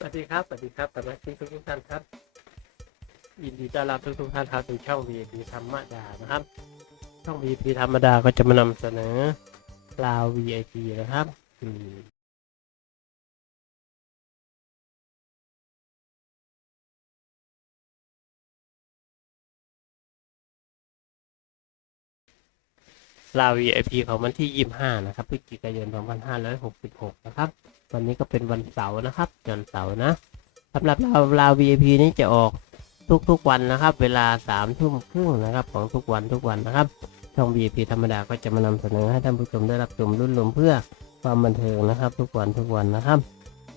สวัสดีครับ สวัสดีครับสมาชิกทุกท่านครับ ยินดีต้อนรับทุกทุกท่านครับสู่ช่อง VIP ธรรมดานะครับ ช่อง VIP ธรรมดาก็จะมานำเสนอลาว VIP นะครับ ลาว VIP ของวันที่25นะครับพฤศจิกายน2566นะครับ วันนี้ก็เป็นวันเสาร์นะครับวันเสาร์นะสำหรับลาวลาว VIP นี้จะออกทุกๆวันนะครับ เวลาสามทุ่มครึ่งนะครับ ของทุกวันทุกวันนะครับ ช่อง VIP ธรรมดาก็จะมานำเสนอให้ท่านผู้ชมได้รับชมรุ่นลมเพื่อความบันเทิงนะครับ ทุกวันทุกวันนะครับ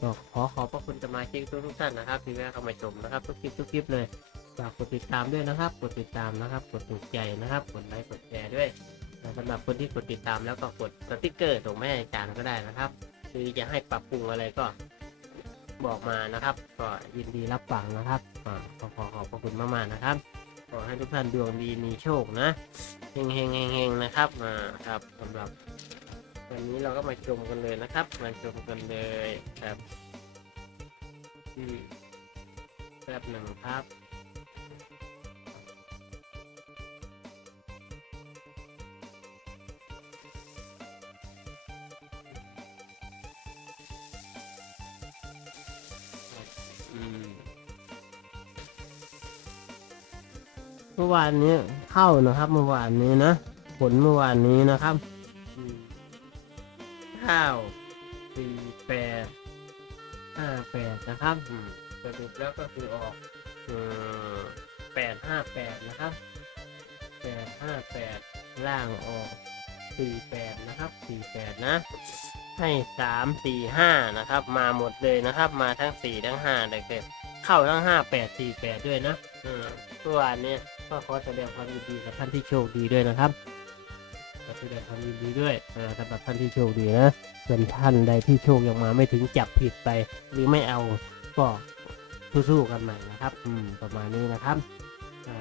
ก็ขอขอบพระคุณสมาชิกทุกท่านนะครับที่แวะเข้ามาชมนะครับทุกคลิปทุกคลิปเลยฝากกดติดตามด้วยนะครับ กดติดตามนะครับ กดถูกใจนะครับ กดไลค์กดแชร์ด้วย สำหรับคนที่กดติดตามแล้วก็กดสติ๊กเกอร์ส่งแม่อาจารย์ก็ได้นะครับหรือจะให้ปรับปรุงอะไรก็บอกมานะครับ ก็ยินดีรับฟังนะครับขอขอขอบพระคุณมากๆนะครับ ขอให้ทุกท่านดวงดีมีโชคนะเฮงเฮงเฮงเฮงนะครับอ่าครับสำหรับวันนี้เราก็มาชมกันเลยนะครับ มาชมกันเลยครับที่แป๊บหนึ่งครับ เมื่อวานนี้เข้านะครับ เมื่อวานนี้นะผลเมื่อวานนี้นะครับอืมข้าวสี่แปดห้าแปดนะครับอืมสรุปแล้วก็คือออกแปดห้าแปดนะครับแปดห้าแปดล่างออกสี่แปดนะครับสี่แปดนะ ให้สามสี่ห้านะครับ มาหมดเลยนะครับ มาทั้งสี่ทั้งห้าเลยเกิดเข้าทั้งห้าแปดสี่แปดด้วยนะเออเมื่วนนี้ก็ขอแสดงความยินดีกับท่านที่โชคดีด้วยนะครับขอแสดงความยินดีด้วยสำหรับท่านที่โชคดีนะส่วนท่านใดที่โชคยังมาไม่ถึงจับผิดไป หรือไม่เอาก็สู้ๆกันใหม่นะครับ อืม ประมาณนี้นะครับ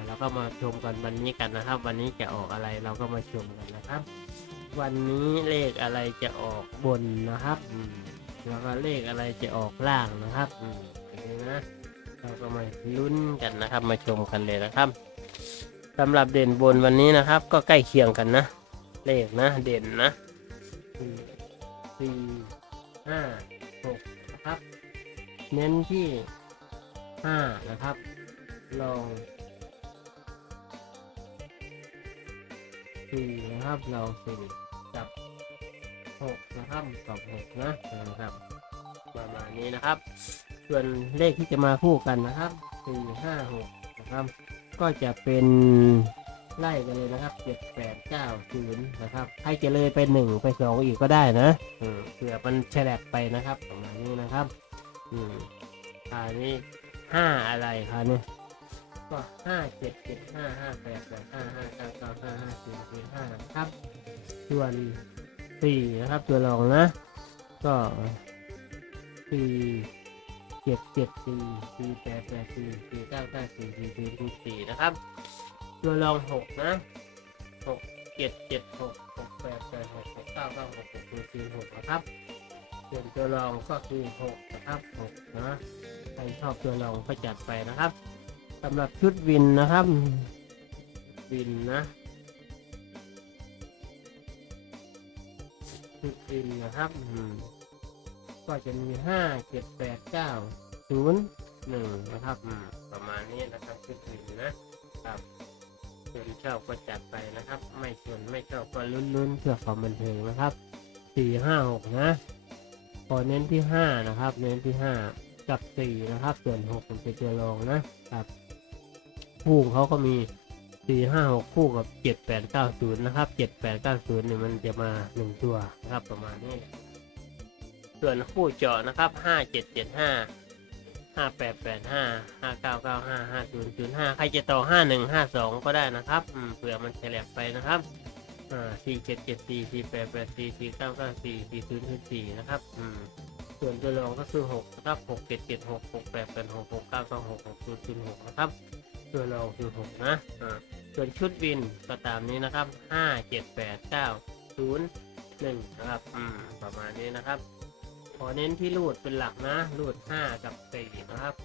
เราก็มาชมกันวันนี้กันนะครับ วันนี้จะออกอะไรเราก็มาชมกันนะครับ วันนี้เลขอะไรจะออกบนนะครับแล้วก็เลขอะไรจะออกล่างนะครับอืมอย่างนี้นะเราก็มาลุ้นกันนะครับมาชมกันเลยนะครับสำหรับเด่นบนวันนี้นะครับ ก็ใกล้เคียงกันนะ เลขนะเด่นนะสี่ห้าหกนะครับ เน้นที่ห้านะครับ ลองสี่นะครับลองสี่ หกนะครับกับหกนะนะครับประมาณนี้นะครับ ส่วนเลขที่จะมาคู่กันนะครับสี่ห้าหกนะครับ ก็จะเป็นไล่กันเลยนะครับเจ็ดแปดเก้าศูนย์นะครับใครจะเลยไปหนึ่งไปสองอีกก็ได้นะอืมเผื่อมันแฉลบไปนะครับประมาณนี้นะครับ อืมคราวนี้ห้าอะไรคราวนี้ก็ห้าเจ็ดเจ็ดห้าห้าแปดแปดห้าห้าเก้าเก้าห้าห้าสี่สี่ห้านะครับ ส่วน สี่นะครับตัวรองนะ ก็สี่เจ็ดเจ็ดสี่สี่แปดแปดสี่สี่เก้าเก้าสี่สี่สี่สี่สี่นะครับ ตัวรองหกนะหกเจ็ดเจ็ดหกหกแปดแปดหกหกเก้าเก้าหกหกสี่สี่หกนะครับส่วนตัวรองก็คือหกนะครับหกนะใครชอบตัวรองก็จัดไปนะครับสำหรับชุดวินนะครับ วินนะ ชุดวินนะครับอืมก็จะมีห้าเจ็ดแปดเก้าศูนย์หนึ่งนะครับอืมประมาณนี้นะครับชุดวินนะครับส่วนชอบก็จัดไปนะครับ ไม่ส่วนไม่ชอบก็ลุ้นๆเพื่อความบันเทิงนะครับสี่ห้าหกนะพอเน้นที่ห้านะครับ เน้นที่ห้ากับสี่นะครับ ส่วนหกเป็นตัวรองนะครับคู่เขาก็มี สี่ห้าหกคู่กับเจ็ดแปดเก้าศูนย์นะครับเจ็ดแปดเก้าศูนย์เนี่ยมันจะมาหนึ่งตัวนะครับประมาณนี้ ส่วนคู่เจาะนะครับห้าเจ็ดเจ็ดห้าห้าแปดแปดห้าห้าเก้าเก้าห้าห้าศูนย์ศูนย์ห้าใครจะต่อห้าหนึ่งห้าสองก็ได้นะครับเผื่อมันแฉลบไปนะครับอ่าสี่เจ็ดเจ็ดสี่สี่แปดแปดสี่สี่เก้าเก้าสี่สี่ศูนย์ศูนย์สี่นะครับอืมส่วนตัวรองก็คือหกนะครับหกเจ็ดเจ็ดหกหกแปดแปดหกหกเก้าเก้าหกหกศูนย์ศูนย์หกนะครับ ตัวรองคือหกนะอ่า ส่วนชุดวินก็ตามนี้นะครับห้าเจ็ดแปดเก้าศูนย์หนึ่งนะครับอืมประมาณนี้นะครับคอเน้นที่รูดเป็นหลักนะ รูดห้ากับสี่นะครับ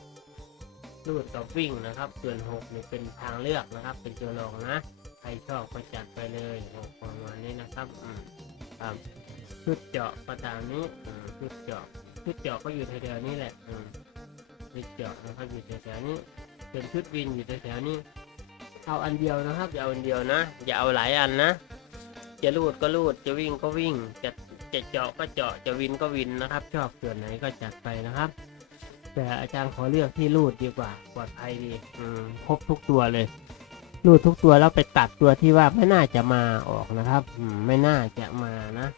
รูดกับวิ่งนะครับ ส่วนหกนี่เป็นทางเลือกนะครับ เป็นตัวรองนะ ใครชอบก็จัดไปเลยหกประมาณนี้นะครับอืมครับชุดเจาะก็ตามนี้อืมชุดเจาะชุดเจาะก็อยู่แถวๆนี้แหละอืมชุดเจาะนะครับอยู่แถวๆนี้เป็นชุดวินอยู่แถวๆนี้ เอาอันเดียวนะครับอย่าเอาอันเดียวนะอย่าเอาหลายอันนะจะรูดก็รูดจะวิ่งก็วิ่งจะจะเจาะก็เจาะจะวินก็วินนะครับ ชอบส่วนไหนก็จัดไปนะครับ แต่อาจารย์ขอเลือกที่รูดดีกว่าปลอดภัยดีอืมครบทุกตัวเลยรูดทุกตัวแล้วไปตัดตัวที่ว่าไม่น่าจะมาออกนะครับอืไม่น่าจะมานะ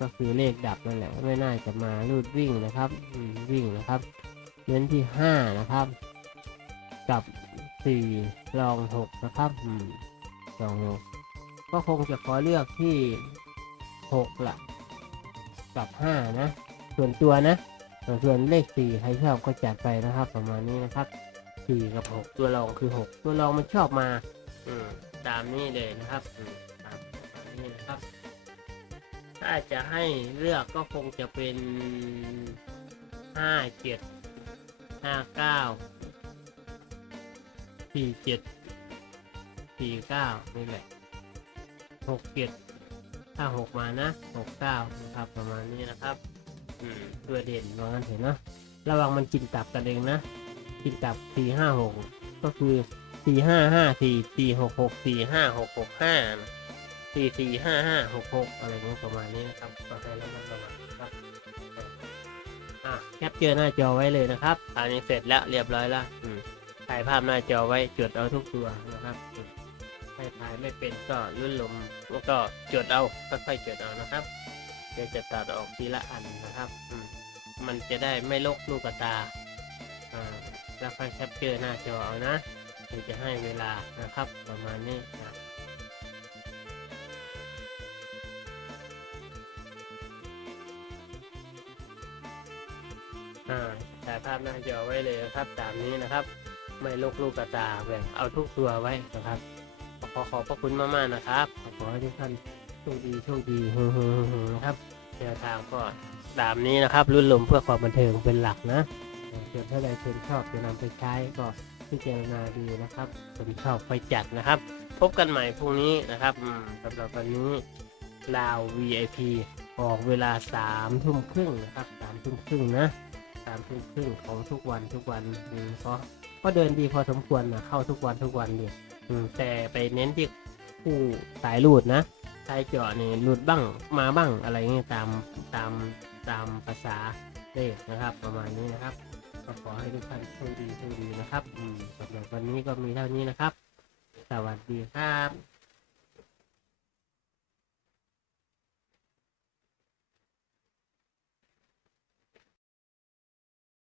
ก็คือเลขดับนั่นแหละ ไม่น่าจะมารูดวิ่งนะครับวิ่งนะครับเน้นที่ห้านะครับ กับ สี่ลองหกนะครับอืมลองหกก็คงจะขอเลือกที่หกละกับห้านะ ส่วนตัวนะ ส่วนเลขสี่ใครชอบก็จัดไปนะครับ ประมาณนี้นะครับสี่กับหกตัวรองคือหกตัวรองมันชอบมา อืมตามนี้เลยนะครับอืมตามนี้นะครับ ถ้าจะให้เลือกก็คงจะเป็นห้าเจ็ดห้าเก้า สี่เจ็ดสี่เก้านี่แหละหกเจ็ดถ้าหกมานะหกเก้านะครับประมาณนี้นะครับอืมตัวเด่นว่างั้นเถอะนะระวังมันกินตับกันเองนะ กินตับสี่ห้าหกก็คือสี่ห้าห้าสี่สี่หกหกสี่ห้าหกหกห้าสี่สี่ห้าห้าหกหกอะไรเงี้ยประมาณนี้นะครับก็ให้ระมัดระวังนะครับอะแคปเจอหน้าจอไว้เลยนะครับอันนี้เสร็จแล้วเรียบร้อยแล้วอืม ถ่ายภาพหน้าจอไว้จดเอาทุกตัวนะครับอืมใครถ่ายไม่เป็นก็ลื่นลมแล้วก็จดเอาค่อยๆจดเอานะครับเดี๋ยวจะตัดออกทีละอันนะครับอืมันจะได้ไม่ลกลูกตาอ่าแล้วค่อยแคปเจอร์หน้าจอเอานะเดี๋ยวจะให้เวลานะครับประมาณนี้อ่าถ่ายภาพหน้าจอไว้เลยครับตามนี้นะครับ ไม่ลกลูกกระตาแบ่งเอาทุกตัวไว้นะครับ ขอขอบพระคุณมากๆนะครับ ขอให้ทุกท่านโชคดีโชคดีเฮ้อๆๆนะครับแนวทางก็ตามนี้นะครับ รุ่นลมเพื่อความบันเทิงเป็นหลักนะเอ่อส่วนถ้าใดคนชอบจะนำไปใช้ก็พิจารณาดีนะครับคนชอบไปจัดนะครับ พบกันใหม่พรุ่งนี้นะครับสำหรับวันนี้ลาว VIP ออกเวลาสามทุ่มครึ่งนะครับสามทุ่มครึ่งนะสามทุ่มครึ่งของทุกวันทุกวันอืมเพราะ ก็เดินดีพอสมควรนะเข้าทุกวันทุกวันดีอืมแต่ไปเน้นที่คู่สายรูดนะสายเจาะนี่หลุดบ้างมาบ้างอะไรเงี้ยตามตามตามภาษาเลขนะครับ ประมาณนี้นะครับก็ขอให้ทุกท่านโชคดีโชคดีนะครับสำหรับวันนี้ก็มีเท่านี้นะครับ สวัสดีครับ